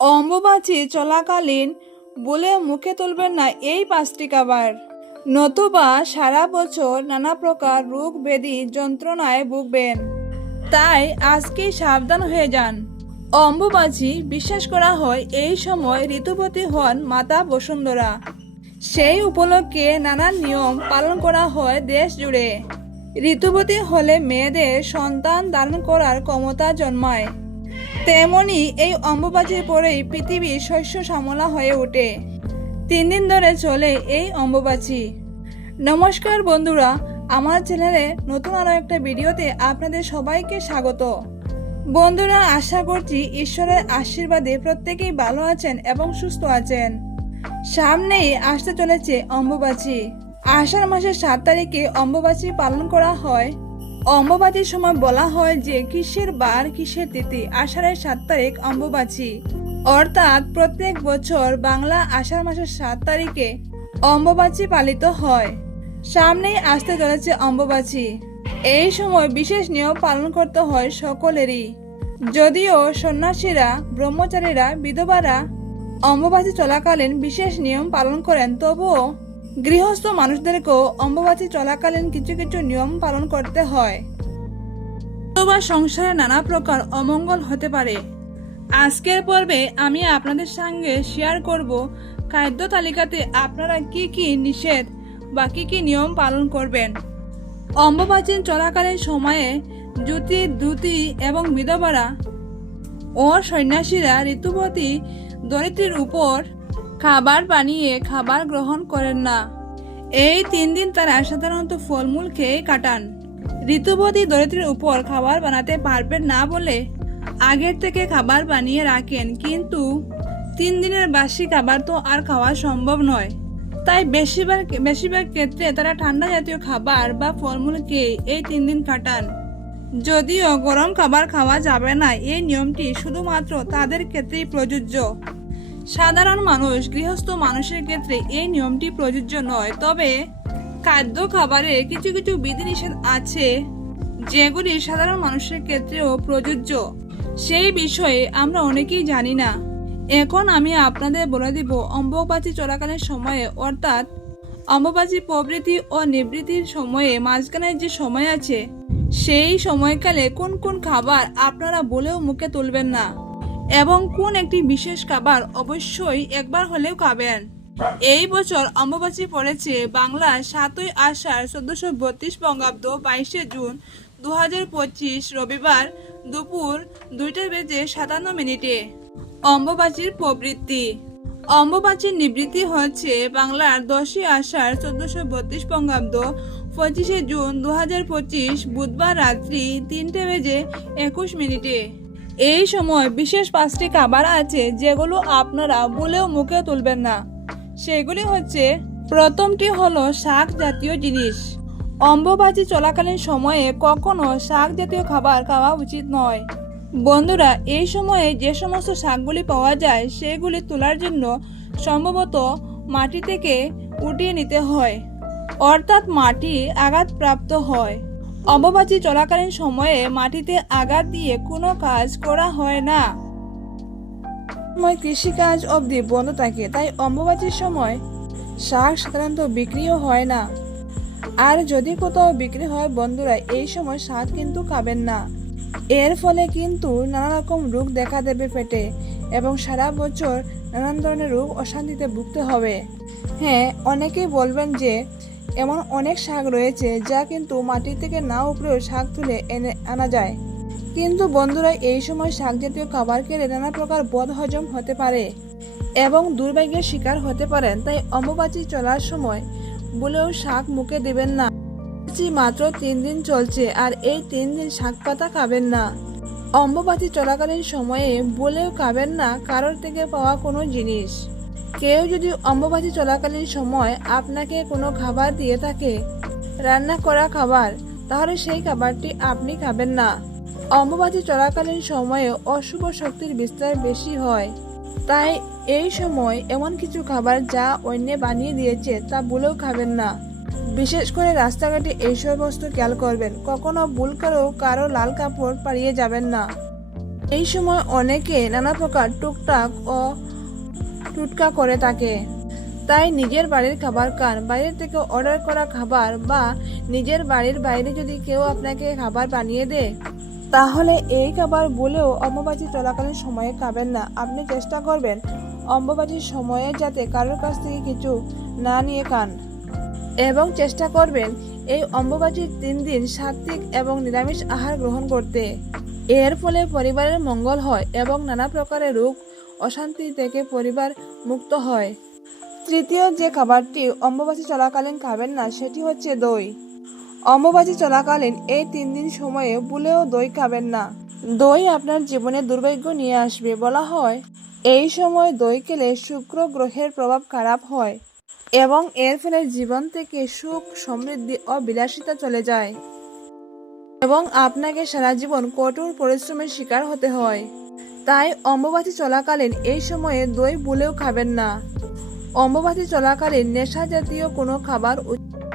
অম্বুবাচী চলাকালীন বলে মুখে তুলবেন না এই পাঁচটি খাবার। নতুবা সারা বছর নানা প্রকার রোগ ব্যাধি যন্ত্রণায় ভুগবেন। তাই আজকেই সাবধান হয়ে যান। অম্বুবাচী বিশ্বাস করা হয় এই সময় ঋতুপতি হন মাতা বসুন্ধরা। সেই উপলক্ষে নানান নিয়ম পালন করা হয় দেশ জুড়ে। ঋতুবতী হলে মেয়েদের সন্তান দান করার ক্ষমতা জন্মায়। তেমনি এই অম্বুবাচীর পরেই পৃথিবী শস্য শ্যামলা হয়ে ওঠে। তিন দিন ধরে চলে এই অম্বুবাচী। নমস্কার বন্ধুরা, আমার চ্যানেলে নতুন আরও একটা ভিডিওতে আপনাদের সবাইকে স্বাগত। বন্ধুরা, আশা করছি ঈশ্বরের আশীর্বাদে প্রত্যেকেই ভালো আছেন এবং সুস্থ আছেন। সামনেই আসতে চলেছে অম্বুবাচী। আষাঢ় মাসের সাত তারিখে অম্বুবাচী পালন করা হয়। অম্বুবাচীর সময় বলা হয় যে কিসের বার, কিসের তিথি? আষাঢ়ের সাত তারিখ অম্বুবাচী। অর্থাৎ প্রত্যেক বছর বাংলা আষাঢ় মাসের সাত তারিখে অম্বুবাচী পালিত হয়। সামনেই আসতে চলেছে অম্বুবাচী। এই সময় বিশেষ নিয়ম পালন করতে হয় সকলেরই। যদিও সন্ন্যাসীরা, ব্রহ্মচারীরা, বিধবারা অম্বুবাচী চলাকালীন বিশেষ নিয়ম পালন করেন, তবুও গৃহস্থ মানুষদেরকেও অম্বুবাচী চলাকালীন কিছু কিছু নিয়ম পালন করতে হয়। অথবা সংসারে নানা প্রকার অমঙ্গল হতে পারে। আজকের পর্বে আমি আপনাদের সঙ্গে শেয়ার করব, খাদ্য তালিকাতে আপনারা কি কি নিষেধ বা কি কি নিয়ম পালন করবেন। অম্বুবাচী চলাকালীন সময়ে জ্যোতি দ্যুতি এবং বিধবারা ও সন্ন্যাসীরা ঋতুবতী দরিদ্রের উপর খাবার বানিয়ে খাবার গ্রহণ করেন না। এই তিন দিন তারা সাধারণত ফলমূল খেয়ে কাটান। ঋতুবতী দরিদ্রের উপর খাবার বানাতে পারবেন না বলে আগের থেকে খাবার বানিয়ে রাখেন, কিন্তু তিন দিনের বাসি খাবার তো আর খাওয়া সম্ভব নয়। তাই বেশিরভাগ বেশিরভাগ ক্ষেত্রে তারা ঠান্ডা জাতীয় খাবার বা ফলমূল খেয়ে এই তিন দিন কাটান। যদিও গরম খাবার খাওয়া যাবে না, এই নিয়মটি শুধুমাত্র তাদের ক্ষেত্রেই প্রযোজ্য। সাধারণ মানুষ, গৃহস্থ মানুষের ক্ষেত্রে এই নিয়মটি প্রযোজ্য নয়। তবে খাদ্য খাবারে কিছু কিছু বিধিনিষেধ আছে, যেগুলি সাধারণ মানুষের ক্ষেত্রেও প্রযোজ্য। সেই বিষয়ে আমরা অনেকেই জানি না। এখন আমি আপনাদের বলে দিব, অম্বুবাচী চলাকালীন সময়ে, অর্থাৎ অম্বুবাচী প্রবৃত্তি ও নিবৃত্তির সময়ে, মাঝখানে যে সময় আছে, সেই সময়কালে কোন কোন খাবার আপনারা বলেও মুখে তুলবেন না। এবং কোন একটি বিশেষ খাবার অবশ্যই একবার হলেও খাবেন। এই বছর অম্বুবাচী পড়েছে বাংলার সাতই আষাঢ় চোদ্দশো বত্রিশ বঙ্গাব্দ বাইশে জুন দু রবিবার দুপুর দুইটা বেজে সাতান্ন মিনিটে। অম্বুবাচীর প্রবৃত্তি। অম্বুবাচীর নিবৃত্তি হচ্ছে বাংলার দশই আষাঢ় চোদ্দশো বত্রিশ বঙ্গাব্দ পঁচিশে জুন দু বুধবার রাত্রি তিনটে বেজে একুশ মিনিটে। এই সময় বিশেষ পাঁচটি খাবার আছে যেগুলো আপনারা বলেও মুখে তুলবেন না। সেগুলি হচ্ছে, প্রথমটি হলো শাক জাতীয় জিনিস। অম্বুবাচী চলাকালীন সময়ে কখনো শাক জাতীয় খাবার খাওয়া উচিত নয়। বন্ধুরা, এই সময়ে যে সমস্ত শাকগুলি পাওয়া যায়, সেগুলি তোলার জন্য সম্ভবত মাটি থেকে উঠিয়ে নিতে হয়। অর্থাৎ মাটি আঘাতপ্রাপ্ত হয়। অম্বুবাচী চলাকালীন সময়ে মাটিতে আঘাত দিয়ে কোনো কাজ করা হয় না। সময় কৃষিকাজ অবধি বন্ধ থাকে, তাই অম্বুবাচীর সময় শাক সাধারণত বিক্রিও হয় না। আর যদি কোথাও বিক্রি হয় বন্ধুরা, এই সময় শাক কিন্তু খাবেন না। এর ফলে কিন্তু নানা রকম রোগ দেখা দেবে পেটে এবং সারা বছর নানান ধরনের রোগ অশান্তিতে ভুগতে হবে। হ্যাঁ অনেকেই বলবেন যে এমন অনেক শাক রয়েছে যা কিন্তু মাটি থেকে না উপরেও শাক তুলে এনে আনা যায়। কিন্তু বন্ধুরা, এই সময় শাক জাতীয় খাবার খেলে নানা প্রকার বদ হজম হতে পারে এবং দুর্ভাগ্যের শিকার হতে পারেন। তাই অম্বুবাচী চলার সময় বলেও শাক মুখে দেবেন না। মাত্র তিন দিন চলছে আর এই তিন দিন শাক পাতা খাবেন না। অম্বুবাচী চলাকালীন সময়ে বলেও খাবেন না, কারোর থেকে পাওয়া কোনো জিনিস। কেউ যদি অম্বুবাচী চলাকালীন সময় আপনাকে কোনো খাবার দিয়ে থাকে, রান্না করা খাবার, তাহলে সেই খাবারটি আপনি খাবেন না। অম্বুবাচী চলাকালীন সময়ে অশুভ শক্তির বিস্তার বেশি হয়। তাই এই সময় এমন কিছু খাবার যা অন্য বানিয়ে দিয়েছে তা বলেও খাবেন না। বিশেষ করে রাস্তাঘাটে এইসব বস্তু খেয়াল করবেন। কখনো ভুল করেও কারও লাল কাপড় পাড়িয়ে যাবেন না। এই সময় অনেকে নানা প্রকার টুকটাক ও টুটকা করে থাকে। তাই নিজের বাড়ির খাবার খান। বাইরে থেকে অর্ডার করা খাবার বা নিজের বাড়ির বাইরে যদি কেউ আপনাকে খাবার বানিয়ে দেয়, তাহলে এই খাবার বলেও অম্বুবাচী চলাকালীন সময়ে খাবেন না। আপনি চেষ্টা করবেন অম্বুবাচীর সময়ে যাতে কারোর কাছ থেকে কিছু না নিয়ে খান। এবং চেষ্টা করবেন এই অম্বুবাচীর তিন দিন সাত্বিক এবং নিরামিষ আহার গ্রহণ করতে। এর ফলে পরিবারের মঙ্গল হয় এবং নানা প্রকারের রোগ অশান্তি থেকে পরিবার মুক্ত হয়। তৃতীয় যে খাবারটি অম্বুবাচী চলাকালীন খাবেন না, সেটি হচ্ছে দই। অম্বুবাচী চলাকালীন এই তিন দিন সময়ে ভুলেও দই খাবেন না। দই আপনার জীবনে দুর্ভাগ্য নিয়ে আসবে বলা হয়। এই সময় দই খেলে শুক্র গ্রহের প্রভাব খারাপ হয় এবং এর ফলে জীবন থেকে সুখ, সমৃদ্ধি ও বিলাসিতা চলে যায়। এবং আপনাকে সারা জীবন কঠোর পরিশ্রমের শিকার হতে হয়। তাই অম্বুবাচী চলাকালীন এই সময়ে দই ভুলেও খাবেন না। অম্বুবাচী চলাকালীন নেশা জাতীয় কোনো খাবার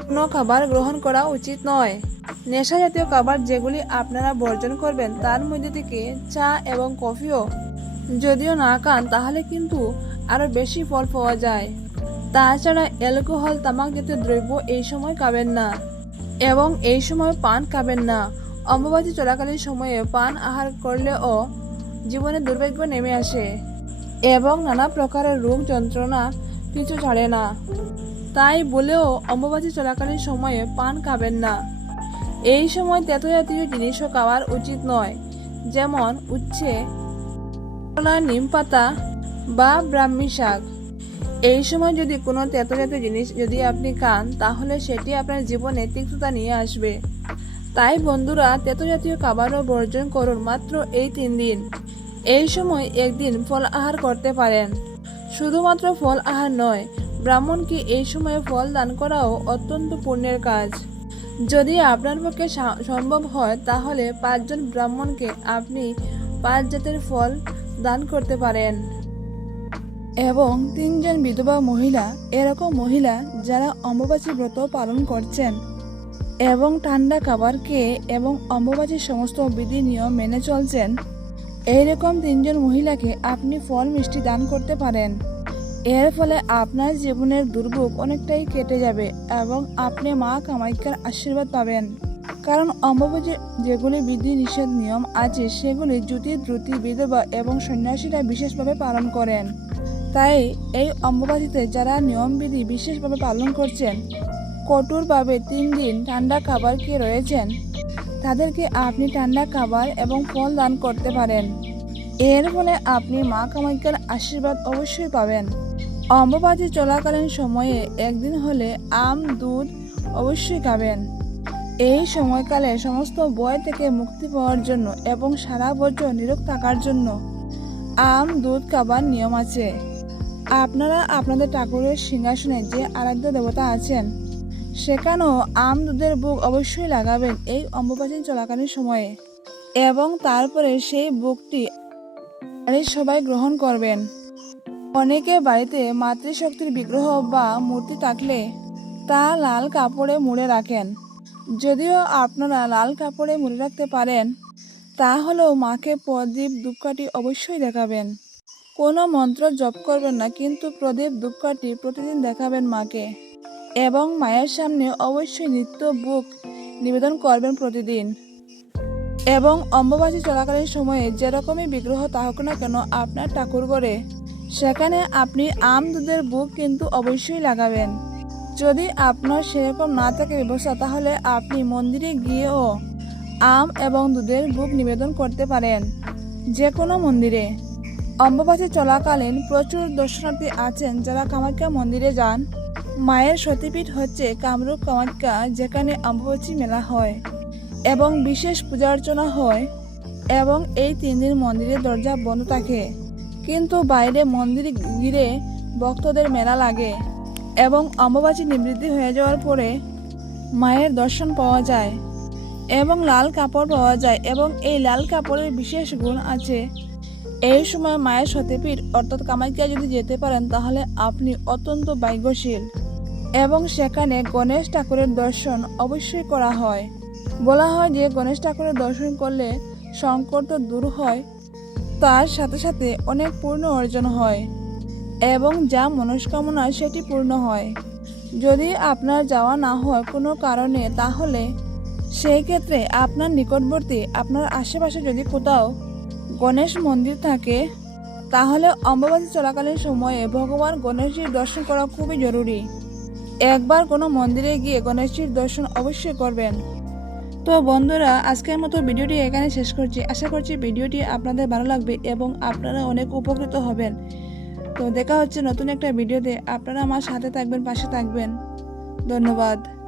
কোনো খাবার গ্রহণ করা উচিত নয়। নেশা জাতীয় খাবার যেগুলি আপনারা বর্জন করবেন, তার মধ্যে থেকে চা এবং কফিও যদিও না খান, তাহলে কিন্তু আরও বেশি ফল পাওয়া যায়। তাছাড়া অ্যালকোহল তামাক জাতীয় দ্রব্য এই সময় খাবেন না এবং এই সময় পান খাবেন না। অম্বুবাচী চলাকালীন সময়ে পান আহার করলেও জীবনে দুর্ভাগ্য নেমে আসে এবং নানা প্রকারের রোগ যন্ত্রণা পিছু ছাড়ে না। তাই বলেও অম্বুবাচী চলাকালীন সময়ে পান খাবেন না। এই সময় তেতো জাতীয় জিনিসও খাওয়ার উচিত নয়, যেমন উচ্ছে নিম পাতা বা ব্রাহ্মী শাক। এই সময় যদি কোনো তেতো জাতীয় জিনিস যদি আপনি খান, তাহলে সেটি আপনার জীবনে তিক্ততা নিয়ে আসবে। তাই বন্ধুরা তেতো জাতীয় খাবারও বর্জন করুন মাত্র এই তিন দিন। এই সময় একদিন ফল আহার করতে পারেন। শুধুমাত্র ফল আহার নয় ব্রাহ্মণকে এই সময়ে ফল দান করাও অত্যন্ত পুণ্যের কাজ। যদি আপনার পক্ষে সম্ভব হয়, তাহলে পাঁচজন ব্রাহ্মণকে আপনি পাঁচ জাতের ফল দান করতে পারেন। এবং তিনজন বিধবা মহিলা, এরকম মহিলা যারা অম্বুবাচী ব্রত পালন করছেন এবং ঠান্ডা খাবার খেয়ে এবং অম্বুবাচীর সমস্ত বিধি নিয়ম মেনে চলছেন। এইরকম তিনজন মহিলাকে আপনি ফল মিষ্টি দান করতে পারেন। এর ফলে আপনার জীবনের দুর্ভোগ অনেকটাই কেটে যাবে এবং আপনি মা কামাখ্যার আশীর্বাদ পাবেন। কারণ অম্বুবাচী যেগুলি বিধি নিষেধ নিয়ম আছে, সেগুলি জ্যোতি দ্রুতি বিধবা এবং সন্ন্যাসীরা বিশেষভাবে পালন করেন। তাই এই অম্বুবাচীতে যারা নিয়মবিধি বিশেষভাবে পালন করছেন কঠোরভাবে তিন দিন ঠান্ডা খাবার খেয়ে রয়েছেন, তাদেরকে আপনি ঠান্ডা খাবার এবং ফল দান করতে পারেন। এর ফলে আপনি মা কামাখ্যার আশীর্বাদ অবশ্যই পাবেন। অম্বুবাচী চলাকালীন সময়ে একদিন হলে আম, দুধ অবশ্যই খাবেন। এই সময়কালে সমস্ত বয় থেকে মুক্তি পাওয়ার জন্য এবং সারা বছর নিরোগ থাকার জন্য আম, দুধ খাবার নিয়ম আছে। আপনারা আপনাদের ঠাকুরের সিংহাসনে যে আরাধ্য দেবতা আছেন সেখানেও আম দুধের বুক অবশ্যই লাগাবেন এই অম্বুবাচী চলাকালীন সময়ে। এবং তারপরে সেই বুকটি সবাই গ্রহণ করবেন। অনেকে বাড়িতে মাতৃশক্তির বিগ্রহ বা মূর্তি থাকলে তা লাল কাপড়ে মুড়ে রাখেন। যদিও আপনারা লাল কাপড়ে মুড়ে রাখতে পারেন তাহলেও মাকে প্রদীপ ধূপকাঠি অবশ্যই দেখাবেন। কোনো মন্ত্র জপ করবেন না, কিন্তু প্রদীপ ধূপকাঠি প্রতিদিন দেখাবেন মাকে। এবং মায়ের সামনে অবশ্যই নিত্য বুক নিবেদন করবেন প্রতিদিন। এবং অম্বুবাচী চলাকালীন সময়ে যেরকমই বিগ্রহ থাকুক না কেন আপনার ঠাকুর সেখানে আপনি আম দুধের বুক কিন্তু অবশ্যই লাগাবেন। যদি আপনার সেরকম না থাকে ব্যবস্থা, তাহলে আপনি মন্দিরে গিয়েও আম এবং দুধের বুক নিবেদন করতে পারেন যে কোনো মন্দিরে। অম্বুবাচী চলাকালীন প্রচুর দর্শনার্থী আছেন যারা কামাখ্যা মন্দিরে যান। মায়ের সতীপীঠ হচ্ছে কামরূপ কামাখ্যা, যেখানে অম্বুবাচী মেলা হয় এবং বিশেষ পূজা অর্চনা হয় এবং এই তিন দিন মন্দিরের দরজা বন্ধ থাকে। কিন্তু বাইরে মন্দির ঘিরে ভক্তদের মেলা লাগে এবং অম্বুবাচী নিবৃত্তি হয়ে যাওয়ার পরে মায়ের দর্শন পাওয়া যায় এবং লাল কাপড় পাওয়া যায় এবং এই লাল কাপড়ের বিশেষ গুণ আছে। এই সময় মায়ের সতীপীঠ অর্থাৎ কামাখ্যা যদি যেতে পারেন, তাহলে আপনি অত্যন্ত ভাগ্যশীল। এবং সেখানে গণেশ ঠাকুরের দর্শন অবশ্যই করা হয়। বলা হয় যে, গণেশ ঠাকুরের দর্শন করলে সংকট দূর হয়, তার সাথে সাথে অনেক পূর্ণ অর্জন হয় এবং যা মনস্কামনা সেটি পূর্ণ হয়। যদি আপনার যাওয়া না হয় কোনো কারণে, তাহলে সেই ক্ষেত্রে আপনার নিকটবর্তী, আপনার আশেপাশে যদি কোথাও গণেশ মন্দির থাকে, তাহলে অম্বাবাসী চলাকালীন সময়ে ভগবান গণেশজির দর্শন করা খুবই জরুরি। একবার কোনো মন্দিরে গিয়ে গণেশজির দর্শন অবশ্যই করবেন। তো বন্ধুরা, আজকের মতো ভিডিওটি এখানে শেষ করছি। আশা করছি ভিডিওটি আপনাদের ভালো লাগবে এবং আপনারা অনেক উপকৃত হবেন। তো দেখা হচ্ছে নতুন একটা ভিডিওতে। আপনারা আমার সাথে থাকবেন, পাশে থাকবেন। ধন্যবাদ।